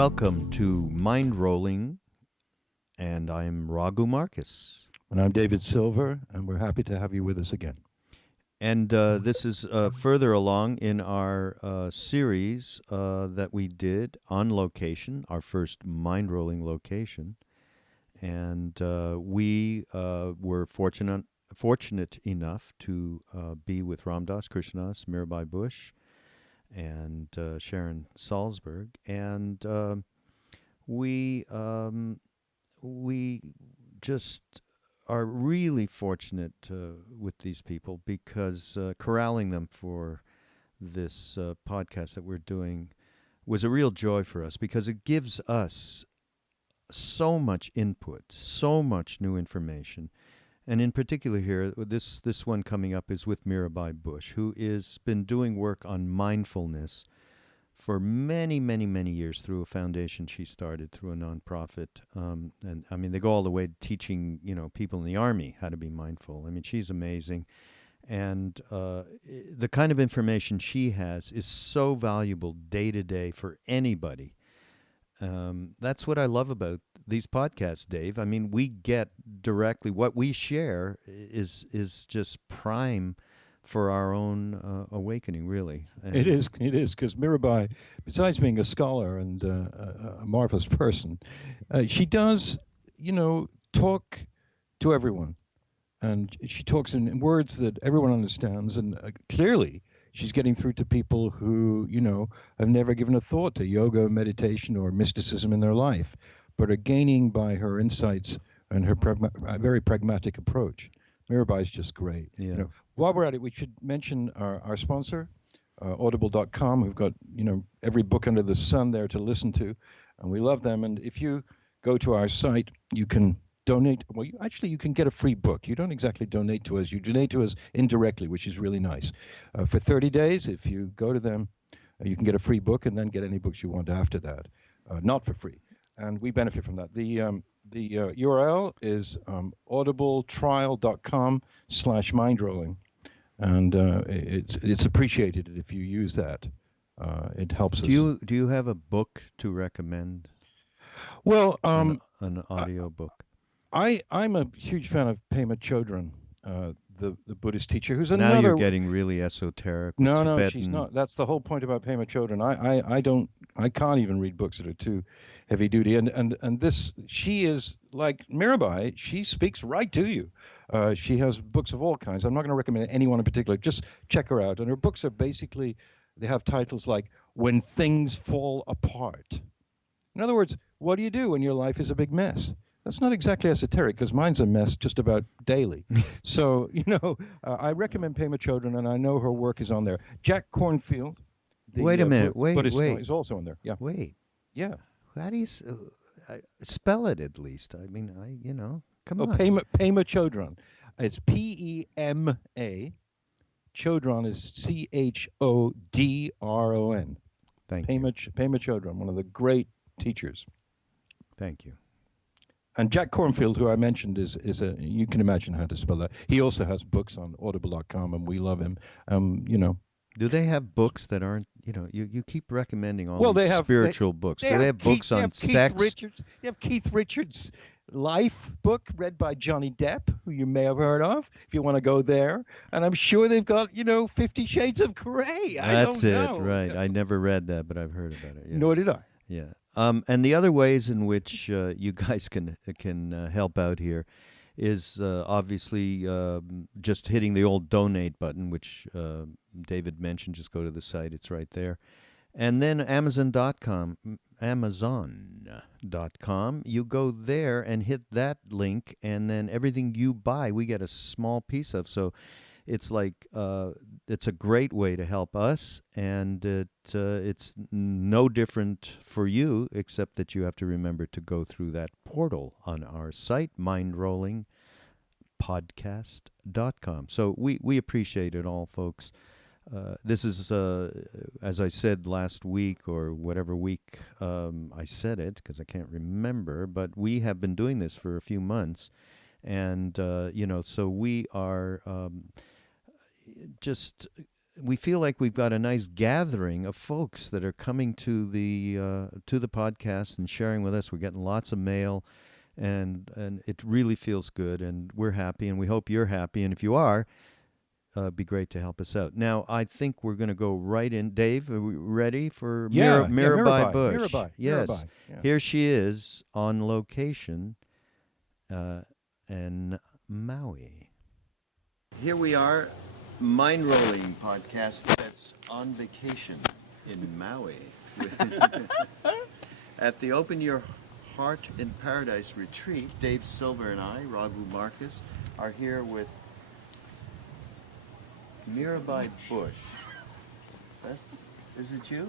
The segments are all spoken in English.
Welcome to Mind Rolling, and I'm Raghu Marcus. And I'm David Silver, and we're happy to have you with us again. And this is further along in our series that we did on location, our first Mind Rolling location. And we were fortunate enough to be with Ramdas Krishnas, Mirabai Bush, and Sharon Salzberg, and we just are really fortunate with these people because corralling them for this podcast that we're doing was a real joy for us because it gives us so much input, so much new information. And in particular here, this one coming up is with Mirabai Bush, who has been doing work on mindfulness for many, many, many years through a foundation she started through a nonprofit. And I mean, they go all the way to teaching, people in the Army how to be mindful. I mean, she's amazing. And the kind of information she has is so valuable day to day for anybody. That's what I love about these podcasts, Dave. I mean, we get directly what we share is just prime for our own awakening, really. And It is, because Mirabai, besides being a scholar and a marvelous person, she does, talk to everyone. And she talks in words that everyone understands, and clearly she's getting through to people who, have never given a thought to yoga, meditation, or mysticism in their life, but are gaining by her insights and her very pragmatic approach. Mirabai is just great. Yeah. While we're at it, we should mention our sponsor, Audible.com, who've got, every book under the sun there to listen to, and we love them. And if you go to our site, you can donate. Well, you can get a free book. You don't exactly donate to us. You donate to us indirectly, which is really nice. For 30 days, if you go to them, you can get a free book and then get any books you want after that, not for free. And we benefit from that. The URL is audibletrial.com/mindrolling. And it's appreciated if you use that. It helps us. Do you have a book to recommend? Well, an audio book. I'm a huge fan of Pema Chodron, the Buddhist teacher, who's another. Now you're getting really esoteric. With No, Tibetan. she's not. That's the whole point about Pema Chodron. I can't even read books that are too heavy duty. And this, she is like Mirabai. She speaks right to you. She has books of all kinds. I'm not going to recommend any one in particular. Just check her out. And her books are basically, they have titles like "When Things Fall Apart." In other words, what do you do when your life is a big mess? That's not exactly esoteric, because mine's a mess just about daily. So, I recommend Pema Chodron, and I know her work is on there. Jack Cornfield. Wait a minute. Wait. He's also on there. Yeah. Wait. Yeah. How do you spell it at least? I mean, come on. Pema Chodron. It's Pema. Chodron is Chodron. Thank you. Pema Chodron, one of the great teachers. Thank you. And Jack Cornfield, who I mentioned, is you can imagine how to spell that. He also has books on Audible.com, and we love him. Do they have books that aren't, you keep recommending all Well, these they have spiritual books. So they have books on sex. They have Keith Richards' life book read by Johnny Depp, who you may have heard of, if you want to go there. And I'm sure they've got, 50 Shades of Grey. That's I don't know. Right. I never read that, but I've heard about it. Yeah. Nor did I. Yeah. And the other ways in which you guys can help out here is obviously just hitting the old donate button, which David mentioned. Just go to the site; it's right there. And then Amazon.com. You go there and hit that link, and then everything you buy, we get a small piece of. So it's like it's a great way to help us, and it's no different for you, except that you have to remember to go through that portal on our site, mindrollingpodcast.com. So we appreciate it all, folks. This is, as I said last week or whatever week I said it, because I can't remember, but we have been doing this for a few months. And, so we are just we feel like we've got a nice gathering of folks that are coming to the podcast and sharing with us. We're getting lots of mail, and it really feels good, and we're happy, and we hope you're happy. And if you are, it'd be great to help us out. Now, I think we're going to go right in. Dave, are we ready for Mirabai Bush? Mirabai. Yes. Mirabai, yeah. Here she is on location in Maui. Here we are, Mind Rolling podcast that's on vacation in Maui. At the Open Your Heart in Paradise retreat, Dave Silver and I, Raghu Marcus, are here with Mirabai Bush. Is it you?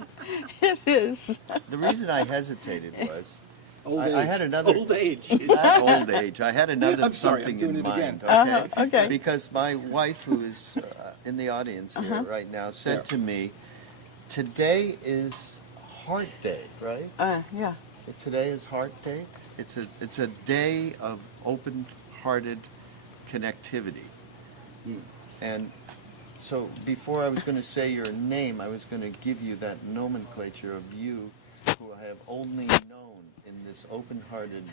It is. The reason I hesitated was Old age. I had another Old age. Not old age. I had another I'm sorry, something I'm doing in it mind. again. Okay? Okay. Because my wife, who is in the audience here right now, said Yeah. to me, "Today is Heart Day, right? Yeah. Today is Heart Day. It's a day of open-hearted connectivity." And so before I was going to say your name, I was going to give you that nomenclature of you who I have only known in this open-hearted,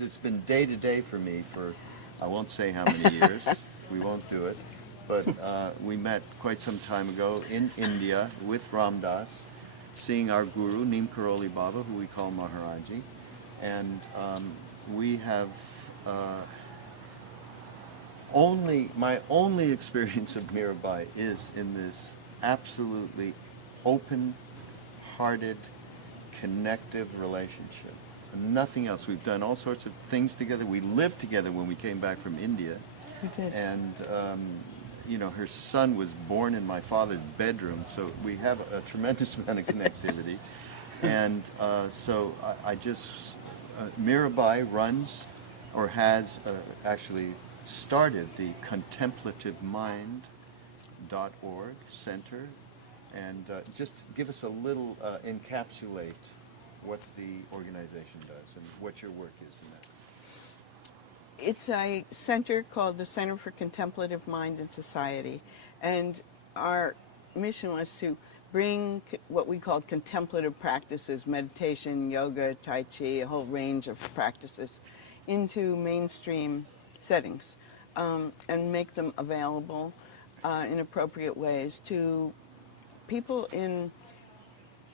it's been day to day for me for, I won't say how many years, we won't do it, but we met quite some time ago in India with Ram Dass, seeing our guru, Neem Karoli Baba, who we call Maharaji, and we have my only experience of Mirabai is in this absolutely open-hearted, connective relationship. Nothing else. We've done all sorts of things together. We lived together when we came back from India. We did. And, her son was born in my father's bedroom, so we have a tremendous amount of connectivity. And so I just, Mirabai runs or has actually started the contemplativemind.org center, and just give us a little encapsulate what the organization does and what your work is in that. It's a center called the Center for Contemplative Mind and Society, and our mission was to bring what we call contemplative practices, meditation, yoga, tai chi, a whole range of practices, into mainstream settings, and make them available in appropriate ways to people in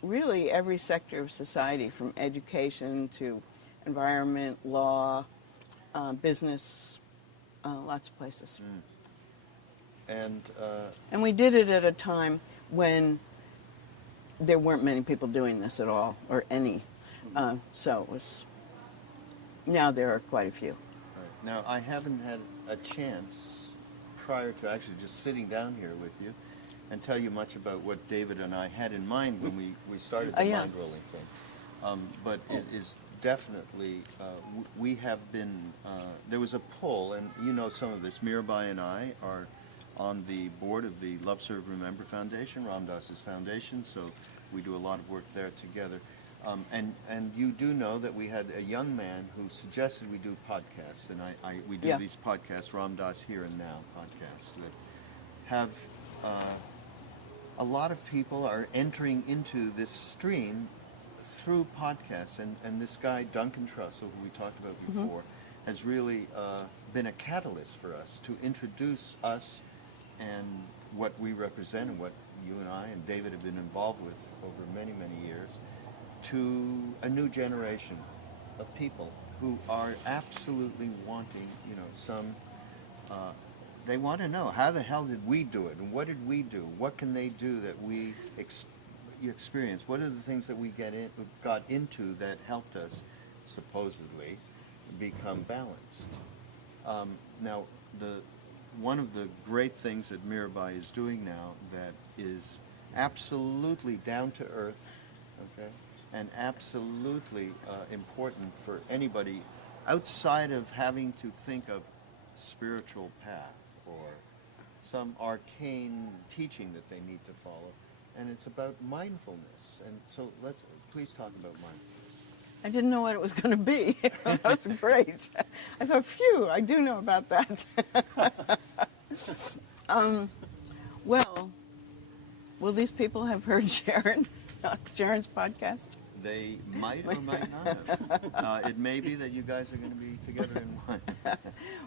really every sector of society, from education to environment, law, business, lots of places. And And we did it at a time when there weren't many people doing this at all, or any. So it was, now there are quite a few. right. Now, I haven't had a chance prior to actually just sitting down here with you and tell you much about what David and I had in mind when we started the yeah. mind rolling thing. But it is definitely, we have been, there was a poll, and you know some of this. Mirabai and I are on the board of the Love, Serve, Remember Foundation, Ram Dass's foundation, so we do a lot of work there together. And you do know that we had a young man who suggested we do podcasts, and we do Yeah. these podcasts, Ram Dass Here and Now podcasts, that have a lot of people are entering into this stream through podcasts, and this guy, Duncan Trussell, who we talked about before, has really been a catalyst for us to introduce us and what we represent and what you and I and David have been involved with over many, many years to a new generation of people who are absolutely wanting, they want to know, how the hell did we do it, and what did we do? What can they do that we experience? What are the things that we got into that helped us, supposedly, become balanced? Now, one of the great things that Mirabai is doing now that is absolutely down to earth, okay, and absolutely important for anybody outside of having to think of spiritual path or some arcane teaching that they need to follow, and it's about mindfulness. And so please talk about mindfulness. I didn't know what it was going to be. That was great. I thought, phew, I do know about that. Well, Will these people have heard Sharon's podcast? They might or might not. It may be that you guys are going to be together in one.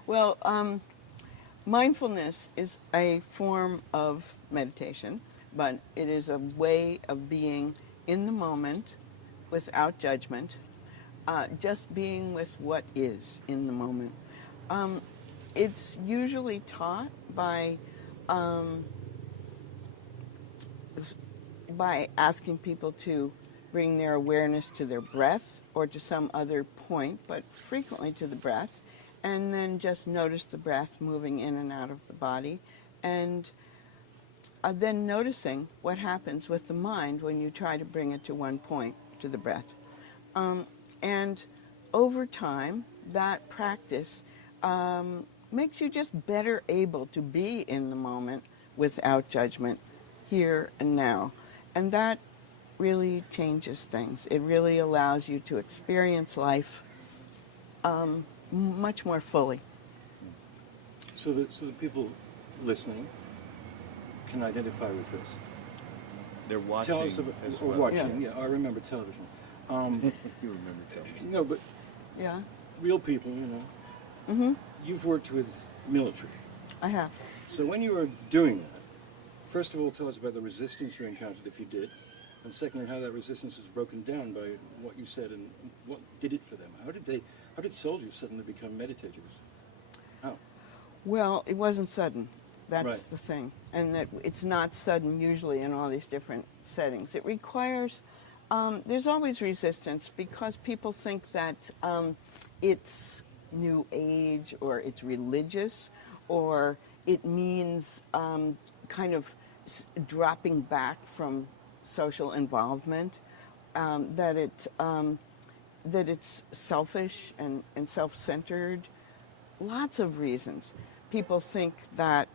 Well, mindfulness is a form of meditation, but it is a way of being in the moment without judgment, just being with what is in the moment. It's usually taught by asking people to bring their awareness to their breath or to some other point, but frequently to the breath, and then just notice the breath moving in and out of the body, and then noticing what happens with the mind when you try to bring it to one point, to the breath. And over time, that practice makes you just better able to be in the moment without judgment, here and now. And that really changes things. It really allows you to experience life much more fully. So the people listening can identify with this. They're watching Tell us about, as or well. watching. Yeah, I remember television. You remember television. No, but Yeah, real people, you know. You've worked with military. I have. So when you were doing that, first of all, tell us about the resistance you encountered, if you did, and secondly, how that resistance was broken down by what you said and what did it for them. How did soldiers suddenly become meditators? How? Well, it wasn't sudden. That's Right. the thing. And that it's not sudden usually in all these different settings. It requires, there's always resistance because people think that it's New Age or it's religious or it means kind of dropping back from social involvement, that it's selfish and self-centered. Lots of reasons. People think that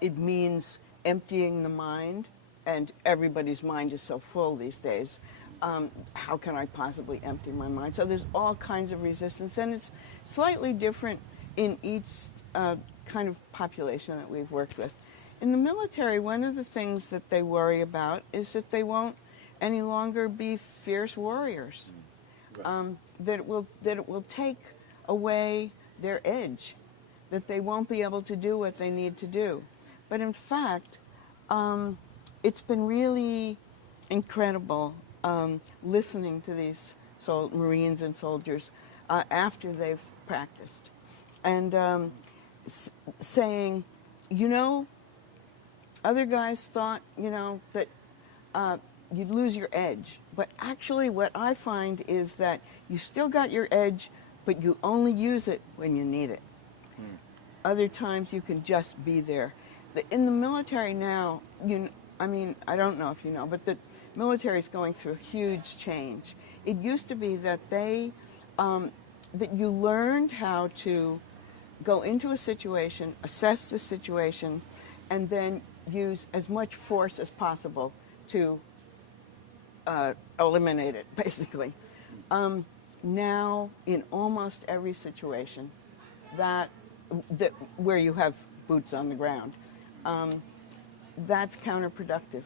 it means emptying the mind, and everybody's mind is so full these days. How can I possibly empty my mind? So there's all kinds of resistance, and it's slightly different in each kind of population that we've worked with. In the military, one of the things that they worry about is that they won't any longer be fierce warriors. Right. That it will take away their edge, that they won't be able to do what they need to do. But in fact, it's been really incredible listening to these Marines and soldiers after they've practiced and saying, you know, other guys thought, you know, that you'd lose your edge. But actually what I find is that you still got your edge, but you only use it when you need it. Other times you can just be there. In the military now, I mean, I don't know if you know, but the military is going through a huge change. It used to be that that you learned how to go into a situation, assess the situation, and then use as much force as possible to eliminate it, basically. Now, in almost every situation that where you have boots on the ground, that's counterproductive.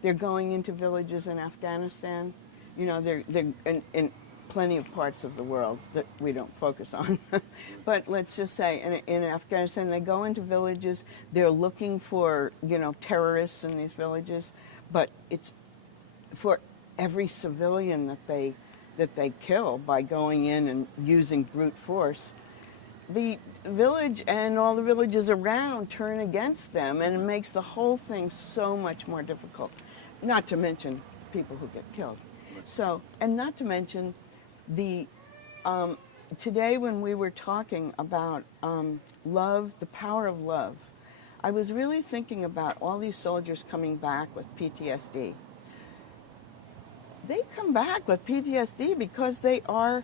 They're going into villages in Afghanistan. You know, they're in plenty of parts of the world that we don't focus on. But let's just say in Afghanistan, they go into villages. They're looking for, you know, terrorists in these villages. But it's for every civilian that they kill by going in and using brute force, the village and all the villages around turn against them, and it makes the whole thing so much more difficult. Not to mention people who get killed. So, and not to mention the today when we were talking about love, the power of love, I was really thinking about all these soldiers coming back with PTSD. They come back with PTSD because they are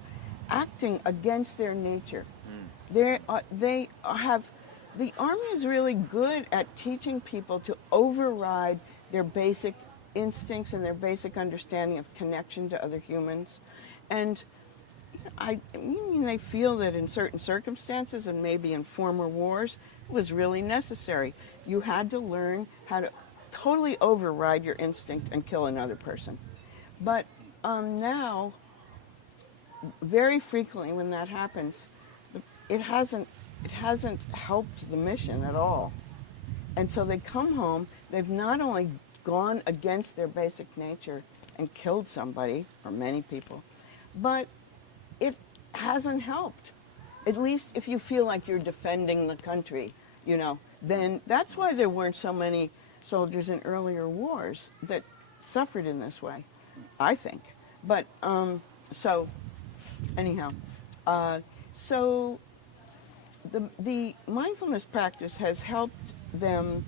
acting against their nature. The Army is really good at teaching people to override their basic instincts and their basic understanding of connection to other humans. And I mean, they feel that in certain circumstances and maybe in former wars, it was really necessary. You had to learn how to totally override your instinct and kill another person. But now, very frequently when that happens, it hasn't helped the mission at all. And so they come home, they've not only gone against their basic nature and killed somebody, or many people, but it hasn't helped. At least if you feel like you're defending the country, you know, then that's why there weren't so many soldiers in earlier wars that suffered in this way, I think. But, so, anyhow, so the mindfulness practice has helped them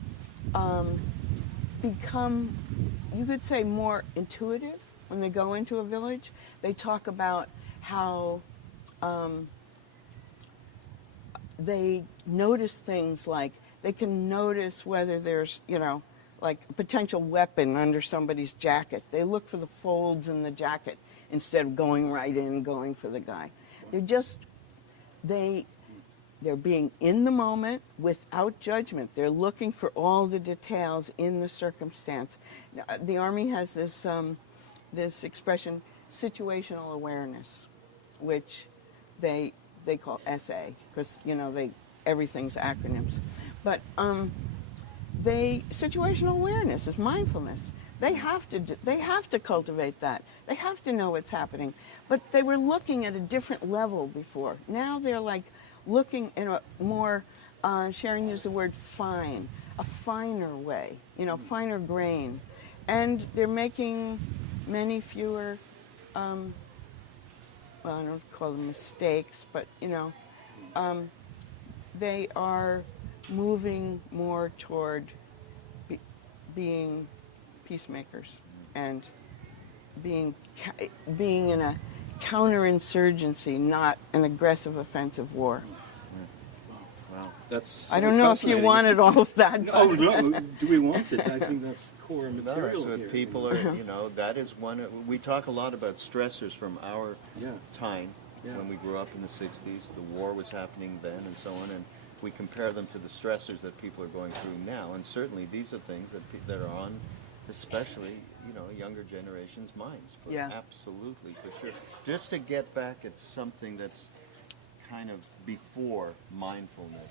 become, you could say, more intuitive when they go into a village. They talk about how they notice things like they can notice whether there's, you know, like a potential weapon under somebody's jacket. They look for the folds in the jacket instead of going right in, going for the guy. They're being in the moment without judgment. They're looking for all the details in the circumstance. The Army has this this expression, situational awareness, which they call SA, because you know everything's acronyms. But situational awareness is mindfulness. They have to cultivate that. They have to know what's happening. But they were looking at a different level before. Now they're like looking in a more, Sharon used the word fine, a finer way, you know, finer grain. And they're making many fewer, well, I don't call them mistakes, but, you know, they are moving more toward being peacemakers and being in a counterinsurgency, not an aggressive offensive war. Wow, that's I don't know if you wanted all of that. No, no. Do we want it? I think that's core No, material that's what here. people are, you know, that is one, we talk a lot about stressors from our Yeah. time, Yeah. when we grew up in the 60s, the war was happening then and so on, and we compare them to the stressors that people are going through now, and certainly these are things that are on, especially, you know, younger generation's minds. Yeah. Absolutely, for sure. Just to get back at something that's kind of before mindfulness,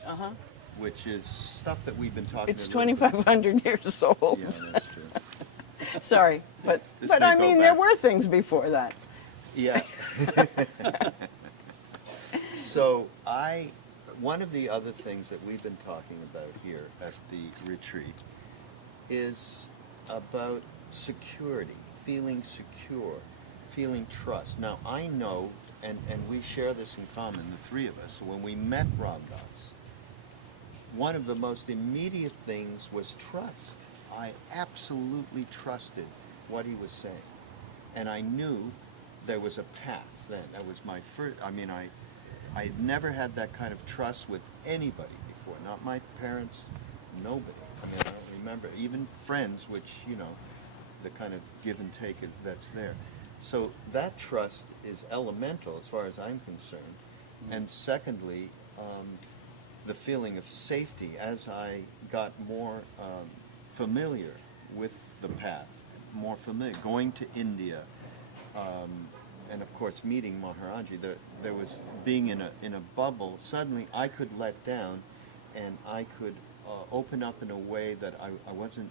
which is stuff that we've been talking It's a little bit- 2,500 years old. Yeah, that's true. Sorry, but This but may I go mean, there back. were things before that. Yeah. So one of the other things that we've been talking about here at the retreat is about security, feeling secure, feeling trust. Now, I know, and we share this in common, the three of us, when we met Ram Dass, one of the most immediate things was trust. I absolutely trusted what he was saying. And I knew there was a path then. That was my first, I mean, I had never had that kind of trust with anybody before. Not my parents, nobody. I mean, I don't remember, even friends, which, you know, the kind of give and take that's there. So that trust is elemental as far as I'm concerned. And secondly, the feeling of safety as I got more familiar with the path, more familiar, going to India, and of course meeting Maharaji. There was being in a bubble. Suddenly I could let down, and I could open up in a way that I wasn't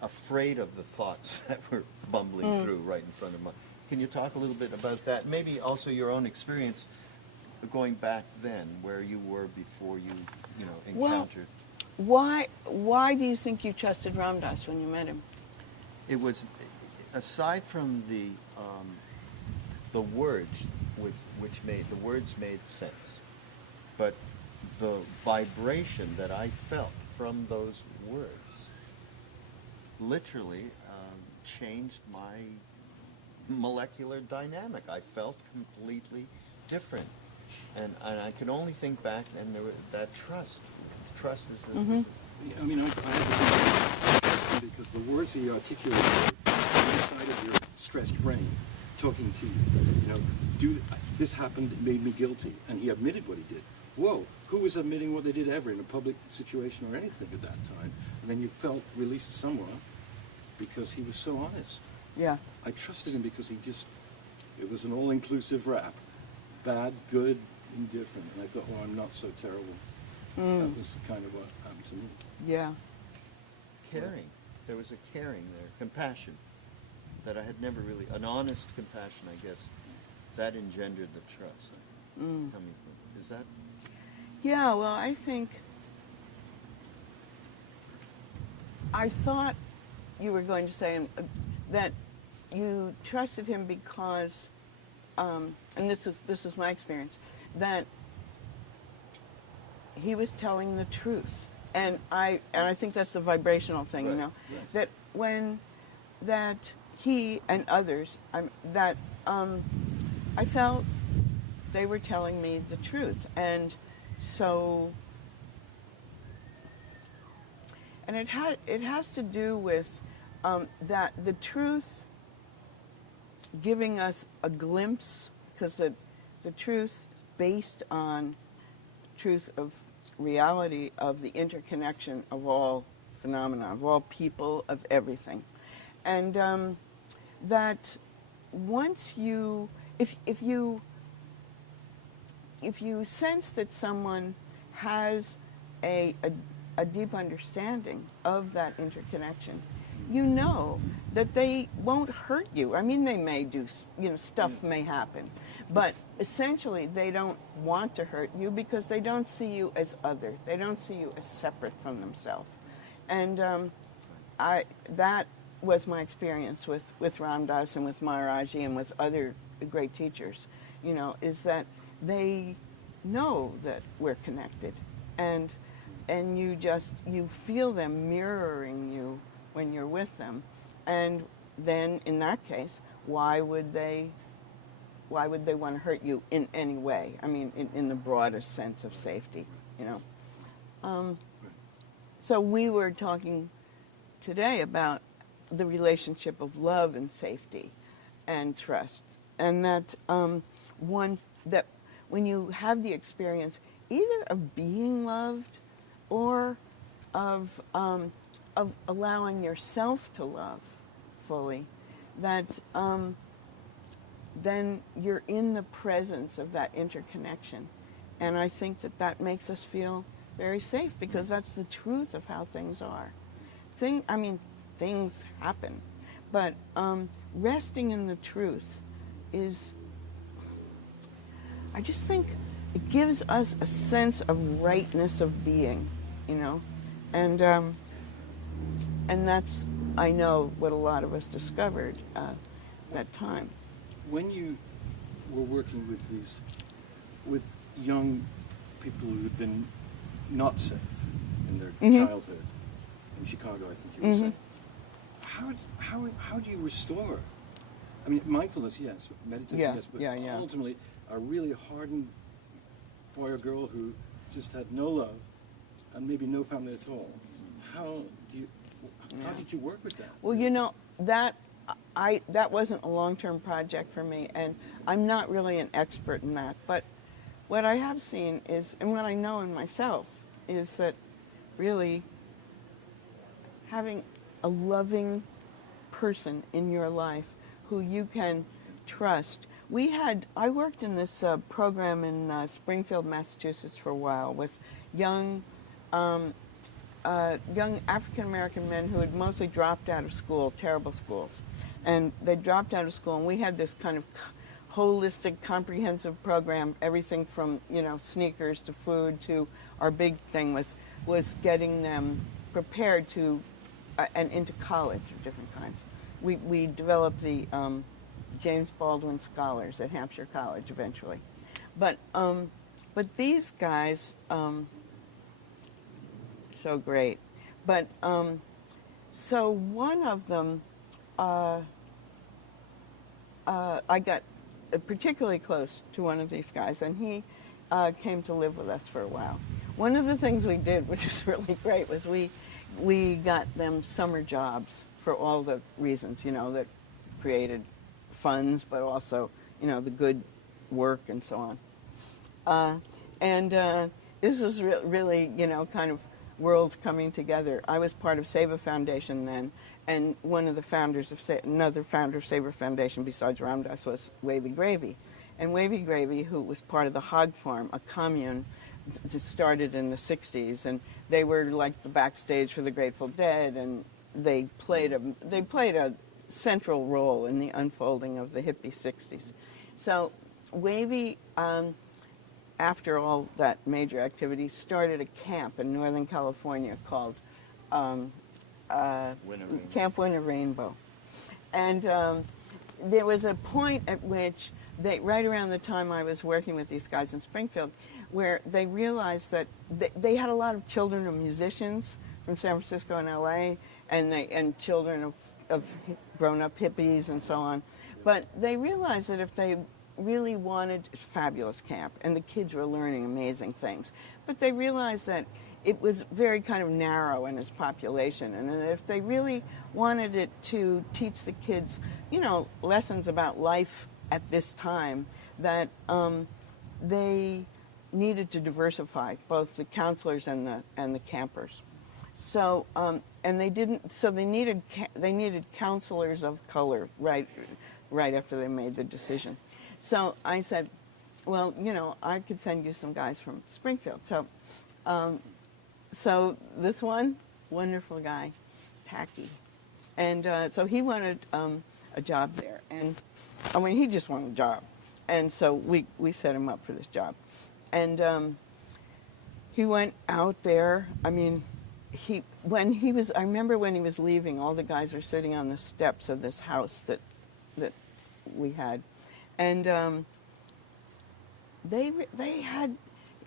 afraid of the thoughts that were bumbling through right in front of me. Can you talk a little bit about that? Maybe also your own experience going back then, where you were before you encountered. Why do you think you trusted Ram Dass when you met him? It was, aside from the words, which made sense, but the vibration that I felt from those words literally changed my molecular dynamic. I felt completely different, and I can only think back, and that trust is the Yeah, I mean, I have the same because the words that you articulated were inside of your stressed brain, talking to you. This happened, it made me guilty, and he admitted what he did. Whoa, who was admitting what they did ever in a public situation or anything at that time? and then you felt released somewhat because he was so honest. Yeah. I trusted him because it was an all-inclusive rap. Bad, good, indifferent. And I thought, oh, I'm not so terrible. That was kind of what happened to me. Yeah. Caring. There was a caring there, compassion, that I had never really, an honest compassion, I guess, that engendered the trust coming from. Is that? Yeah, well, I thought you were going to say that you trusted him because, and this is my experience, that he was telling the truth. And I think that's the vibrational thing, you Right, know, yes. that he and others, I felt they were telling me the truth. And so, and it has to do with that the truth giving us a glimpse, because the truth based on truth of reality of the interconnection of all phenomena, of all people, of everything. And that once you, if you sense that someone has a deep understanding of that interconnection, you know that they won't hurt you. I mean, they may do, stuff may happen, but essentially they don't want to hurt you because they don't see you as other. They don't see you as separate from themselves. And that was my experience with Ram Dass and with Maharaji and with other great teachers, is that they know that we're connected. And you feel them mirroring you when you're with them. And then in that case, why would they want to hurt you in any way? I mean, in the broadest sense of safety, So we were talking today about the relationship of love and safety and trust. And that that when you have the experience either of being loved or of allowing yourself to love fully, that then you're in the presence of that interconnection. And I think that makes us feel very safe because that's the truth of how things are. Things happen, but resting in the truth I just think it gives us a sense of rightness of being, and that's, I know, what a lot of us discovered that time. When you were working with young people who had been not safe in their childhood, in Chicago, I think you were saying, how do you restore? I mean, mindfulness, yes, meditation, yes, but ultimately, a really hardened boy or girl who just had no love and maybe no family at all. How did you work with that? Well, that wasn't a long-term project for me, and I'm not really an expert in that. But what I have seen is, and what I know in myself, is that really having a loving person in your life who you can trust. I worked in this program in Springfield, Massachusetts for a while with young African-American men who had mostly dropped out of school, terrible schools. And they dropped out of school, and we had this kind of holistic, comprehensive program, everything from, sneakers to food to our big thing was getting them prepared to and into college of different kinds. We developed the James Baldwin Scholars at Hampshire College eventually. But these guys, so great. But so one of them, I got particularly close to one of these guys, and he came to live with us for a while. One of the things we did, which was really great, was we got them summer jobs for all the reasons, that created funds, but also, the good work and so on. And this was really, kind of worlds coming together. I was part of Seva Foundation then, and one of the founders of another founder of Seva Foundation besides Ramdas was Wavy Gravy. And Wavy Gravy, who was part of the Hog Farm, a commune that started in the 60s, and they were like the backstage for the Grateful Dead, and they played a central role in the unfolding of the hippie 60s. So Wavy, after all that major activity, started a camp in Northern California called Camp Winter Rainbow. And there was a point at which right around the time I was working with these guys in Springfield, where they realized that they had a lot of children of musicians from San Francisco and LA, and children of grown-up hippies and so on. But they realized that if they really wanted a fabulous camp, and the kids were learning amazing things, but they realized that it was very kind of narrow in its population, and if they really wanted it to teach the kids, lessons about life at this time, that they needed to diversify both the counselors and the campers. So and they didn't. So they needed counselors of color right after they made the decision. So I said, well, I could send you some guys from Springfield. So this one wonderful guy, Tacky, and so he wanted a job there, and he just wanted a job, and so we set him up for this job, and he went out there. I remember when he was leaving, all the guys were sitting on the steps of this house that we had, and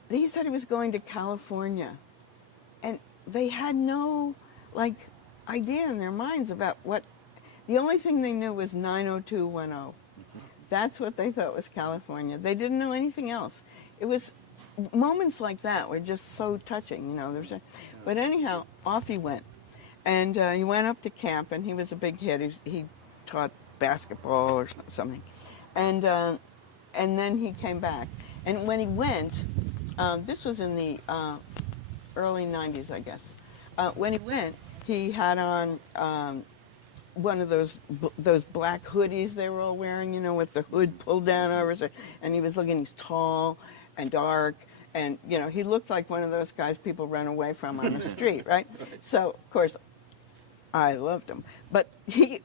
he said he was going to California, and they had no idea in their minds about what. The only thing they knew was 90210. That's what they thought was California. They didn't know anything else. It was moments like that were just so touching, But anyhow, off he went, and he went up to camp, and he was a big hit. He taught basketball or something, and then he came back. And when he went, this was in the early 90s, I guess. When he went, he had on one of those black hoodies they were all wearing, with the hood pulled down over, and he was he's tall and dark, and, he looked like one of those guys people run away from on the street, right? So, of course, I loved him. But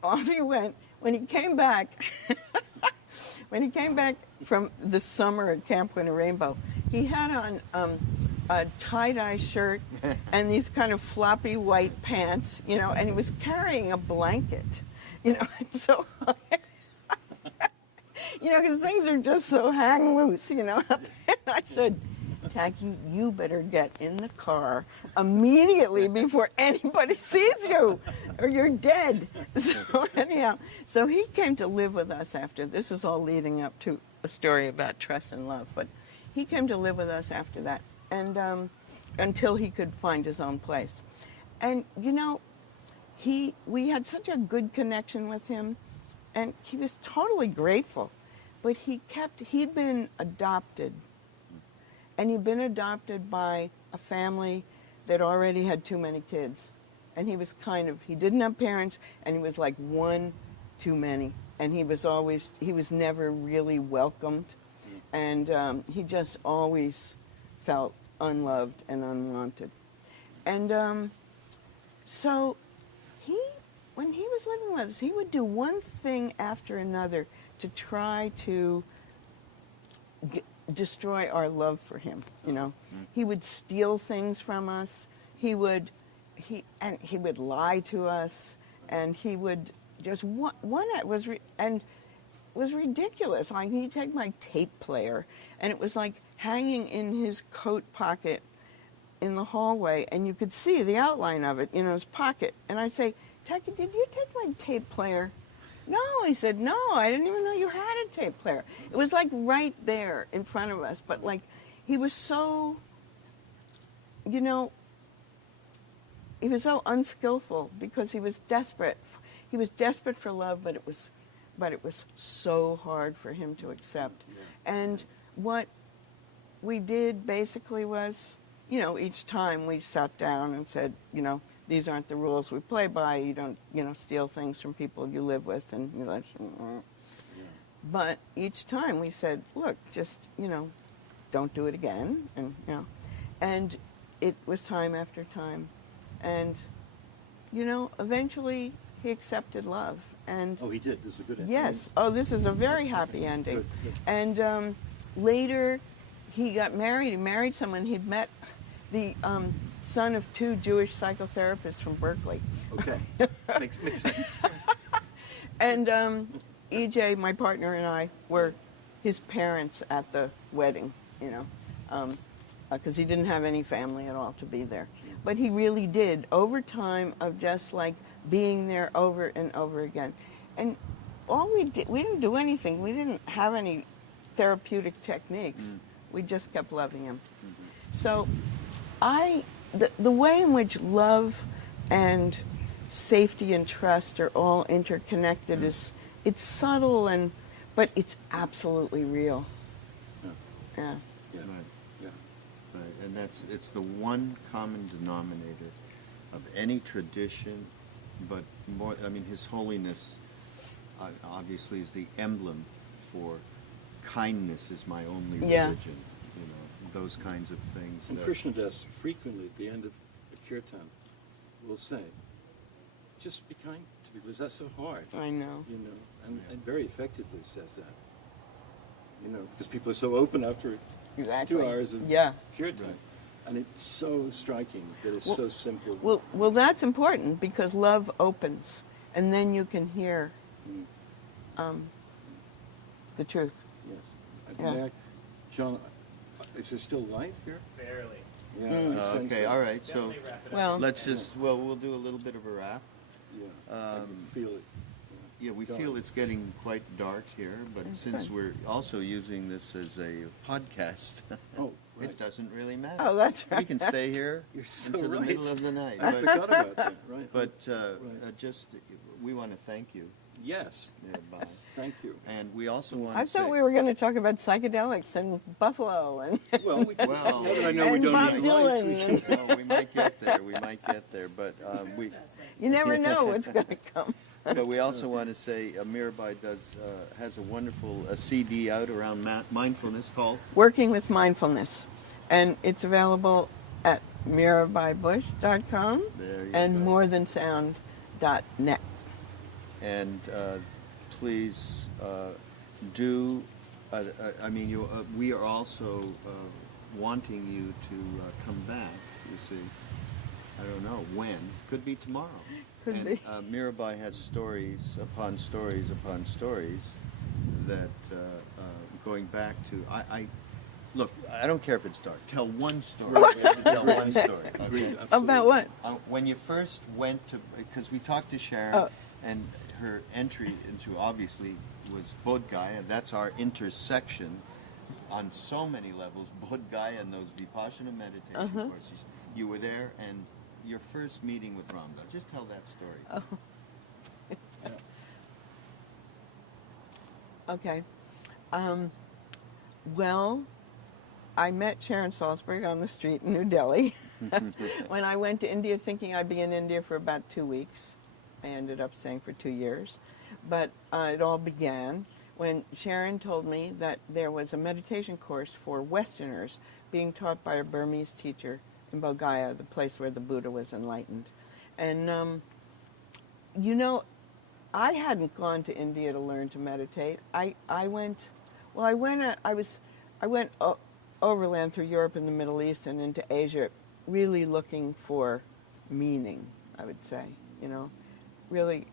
off he went. When he came back, from the summer at Camp Winter Rainbow, he had on a tie-dye shirt and these kind of floppy white pants, and he was carrying a blanket, so, because things are just so hang loose, out there. And I said, Tacky, you better get in the car immediately before anybody sees you, or you're dead. So anyhow, so he came to live with us after. This is all leading up to a story about trust and love, but he came to live with us after that, and until he could find his own place. And we had such a good connection with him, and he was totally grateful. But he'd been adopted, and he'd been adopted by a family that already had too many kids. And he didn't have parents, and he was like one too many. And he was never really welcomed. And he just always felt unloved and unwanted. And so when he was living with us, he would do one thing after another to try to destroy our love for him, He would steal things from us. He would lie to us, and he would just was ridiculous. He'd take my tape player, and it was hanging in his coat pocket in the hallway, and you could see the outline of it, his pocket. And I'd say, Tacky, did you take my tape player? No, he said, no, I didn't even know you had a tape player. It was right there in front of us, but he was so, he was so unskillful because he was desperate. He was desperate for love, but it was so hard for him to accept. And what we did basically was, each time we sat down and said, these aren't the rules we play by. You don't, steal things from people you live with, and But each time we said, look, just, don't do it again, and it was time after time, and, eventually he accepted love, and Oh, he did. This is a good ending. yes, oh, this is a very happy ending, Good, good. and later he got married. He married someone he'd met, the son of 2 Jewish psychotherapists from Berkeley. Okay. makes sense. And EJ, my partner, and I were his parents at the wedding, because he didn't have any family at all to be there. But he really did, over time of just like being there over and over again. And all we didn't do anything. We didn't have any therapeutic techniques. We just kept loving him. So the way in which love and safety and trust are all interconnected it's subtle but it's absolutely real. Yeah. Yeah. Right. Yeah. Right. And it's the one common denominator of any tradition, but more, His Holiness obviously is the emblem for kindness is my only Yeah. religion, those kinds of things. And Krishnadas frequently at the end of the kirtan will say, just be kind to people. Is that so hard? I know. And very effectively says that. Because people are so open after Exactly. 2 hours of Yeah. kirtan. Right. And it's so striking that it's so simple. Well, that's important because love opens, and then you can hear the truth. Yes. Yeah. May I- John, is there still light here? Barely. Yeah. I sense Okay, that. all right. So Definitely wrap it up. Well, we'll do a little bit of a wrap. Yeah. I can feel it. Yeah, we Dark. feel it's getting quite dark here, but That's since good. we're also using this as a podcast, Oh, right. it doesn't really matter. Oh, that's We right. can stay here You're so until the right. middle of the night. I forgot about that. Right. But Right. just, we want to thank you, Yes. Bob. Thank you. And we also want I to say... thought we were going to talk about psychedelics and Buffalo and Well, now that I know we And don't Bob need the lights, we Dylan. should. Well, we might get there, but you never know what's going to come. but we also want to say Mirabai has a wonderful CD out around mindfulness called... Working with Mindfulness, and it's available at mirabaibush.com There you and go. morethansound.net. And please do. We are also wanting you to come back. You see, I don't know when. Could be tomorrow. Could and be. Mirabai has stories upon stories upon stories that going back to. Look. I don't care if it's dark. Tell one story. We have to tell one story. Agreed, Okay? About what? When you first went to, because we talked to Sharon, Oh. and her entry into obviously was Bodh Gaya. That's our intersection on so many levels. Bodh Gaya and those Vipassana meditation courses. You were there, and your first meeting with Ramdas. Just tell that story. Okay. Well, I met Sharon Salzberg on the street in New Delhi when I went to India thinking I'd be in India for about 2 weeks. I ended up staying for 2 years. But it all began when Sharon told me that there was a meditation course for Westerners being taught by a Burmese teacher in Bodh Gaya, the place where the Buddha was enlightened. And, I hadn't gone to India to learn to meditate. I went overland through Europe and the Middle East and into Asia, really looking for meaning, I would say, really.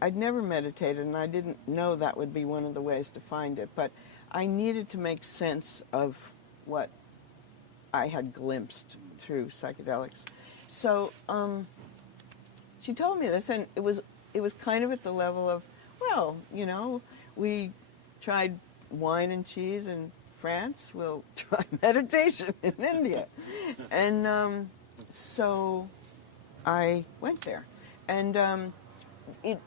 I'd never meditated, and I didn't know that would be one of the ways to find it, but I needed to make sense of what I had glimpsed through psychedelics. So she told me this, and it was kind of at the level of, well, we tried wine and cheese in France, we'll try meditation in India. And so I went there. And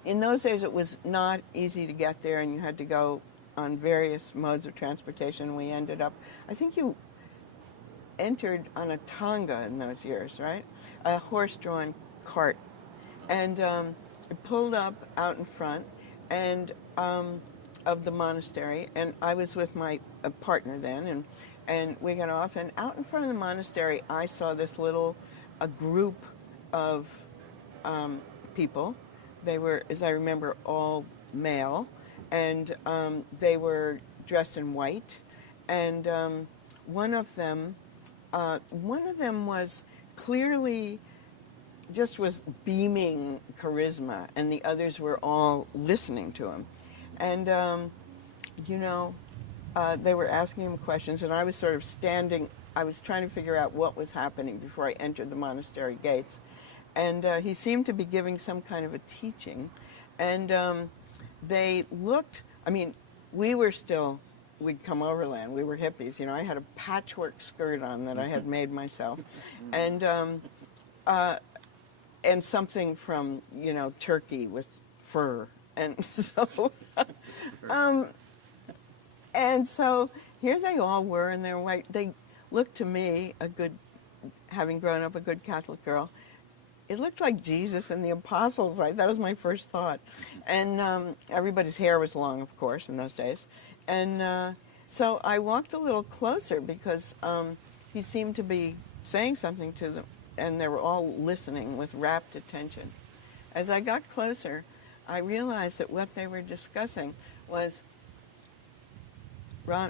in those days, it was not easy to get there, and you had to go on various modes of transportation. We ended up, I think entered on a tanga in those years, right? A horse-drawn cart, and it pulled up out in front, and of the monastery, and I was with my partner then, and we got off, and out in front of the monastery, I saw this a group of people. They were, as I remember, all male, and they were dressed in white, and one of them was clearly was beaming charisma, and the others were all listening to him. And, they were asking him questions, and I was sort of standing. I was trying to figure out what was happening before I entered the monastery gates. And he seemed to be giving some kind of a teaching. And they looked, we'd come overland. We were hippies. I had a patchwork skirt on that I had made myself. And something from, Turkey with fur. And so, and so here they all were, and they're white. They looked to me, having grown up a good Catholic girl, it looked like Jesus and the apostles. That was my first thought. And everybody's hair was long, of course, in those days. And so I walked a little closer because he seemed to be saying something to them, and they were all listening with rapt attention. As I got closer, I realized that what they were discussing was Ram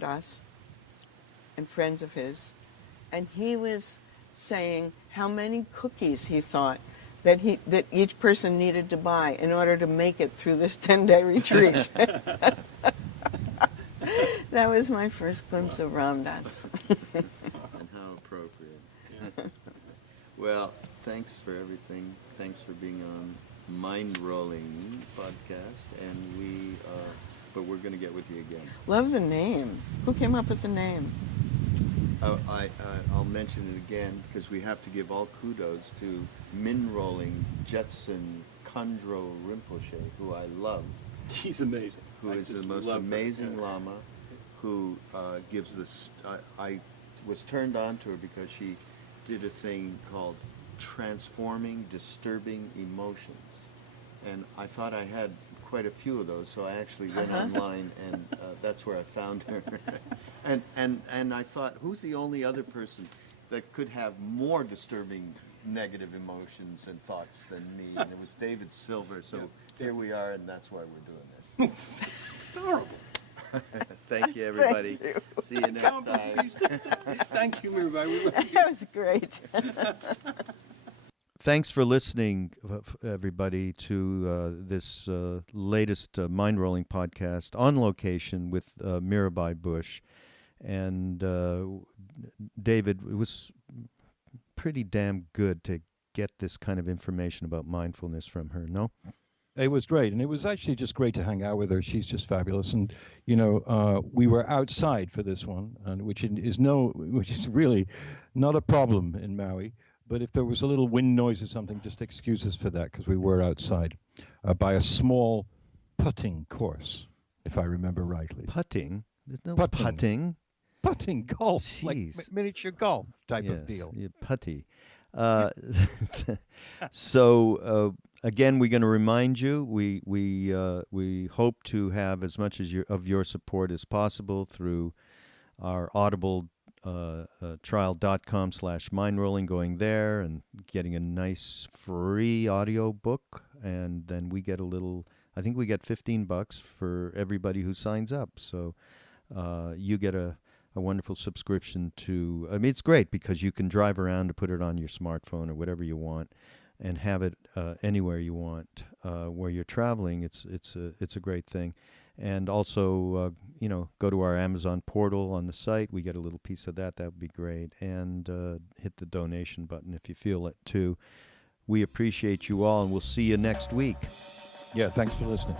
Dass and friends of his, and he was saying how many cookies he thought that each person needed to buy in order to make it through this 10-day retreat. That was my first glimpse of Ram Dass. And how appropriate. Well, thanks for everything. Thanks for being on Mind Rolling podcast, and but we're going to get with you again. Love the name. Who came up with the name? I'll mention it again because we have to give all kudos to Mind Rolling Jetsun Khandro Rinpoche, who I love. She's amazing. Who is the most amazing lama, who gives this. I was turned on to her because she did a thing called Transforming Disturbing Emotions. And I thought I had quite a few of those, so I actually went online, and that's where I found her. and I thought, who's the only other person that could have more disturbing negative emotions and thoughts than me? And it was David Silver, so here we are, and that's why we're doing this. Horrible. Thank you, everybody. Thank you. See you next time. Thank you, Mirabai. We love you. That was great. Thanks for listening, everybody, to this latest Mind Rolling podcast on location with Mirabai Bush. And David, it was pretty damn good to get this kind of information about mindfulness from her, no? It was great, and it was actually just great to hang out with her. She's just fabulous, and we were outside for this one, and which is really not a problem in Maui. But if there was a little wind noise or something, just excuse us for that, because we were outside by a small putting course, if I remember rightly. Putting? There's no Putting. putting. Putting golf, Jeez. like miniature golf type Yes, of deal. yeah, putty. So again, we're going to remind you. We hope to have as much as of your support as possible through our Audible trial.com/mindrolling, going there and getting a nice free audio book, and then we get I think we get $15 for everybody who signs up. So you get a wonderful subscription to, it's great because you can drive around to put it on your smartphone or whatever you want and have it anywhere you want where you're traveling. It's a great thing. And also, go to our Amazon portal on the site. We get a little piece of that. That would be great. And hit the donation button if you feel it too. We appreciate you all, and we'll see you next week. Yeah, thanks for listening.